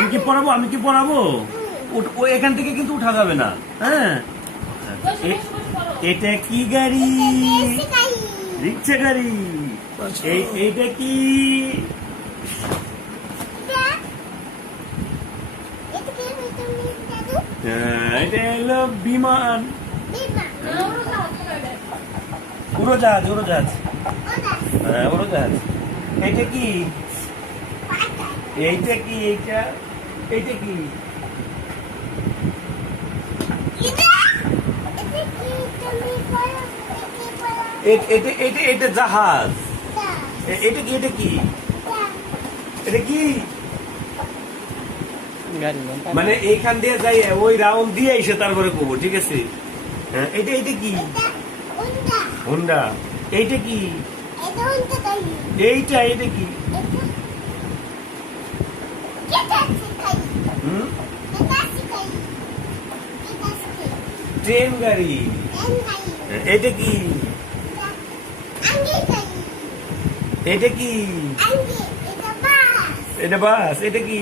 আমি কি পড়াবো ও এখান থেকে কিন্তু উঠা যাবে না। হ্যাঁ, এটা কি গাড়ি? রিক্সা গাড়ি। এইটা কি? এটা হলো বিমান। উড়োজাহাজ। হ্যাঁ, উড়োজাহাজ। এইটা কি? এইটা কি? এইটা কি? এটা জাহাজ। এটা কি? এটা কি? মানে এইখান দিয়ে যাই ওই রাউন্ড দিয়ে এসে তারপরে করবো, ঠিক আছে? হ্যাঁ, এটা কি? হোন্ডা। এইটা কি? এইটা কি? ট্রেন গাড়ি। এটা কি? এটা কি? এটা বাস। এটা কি?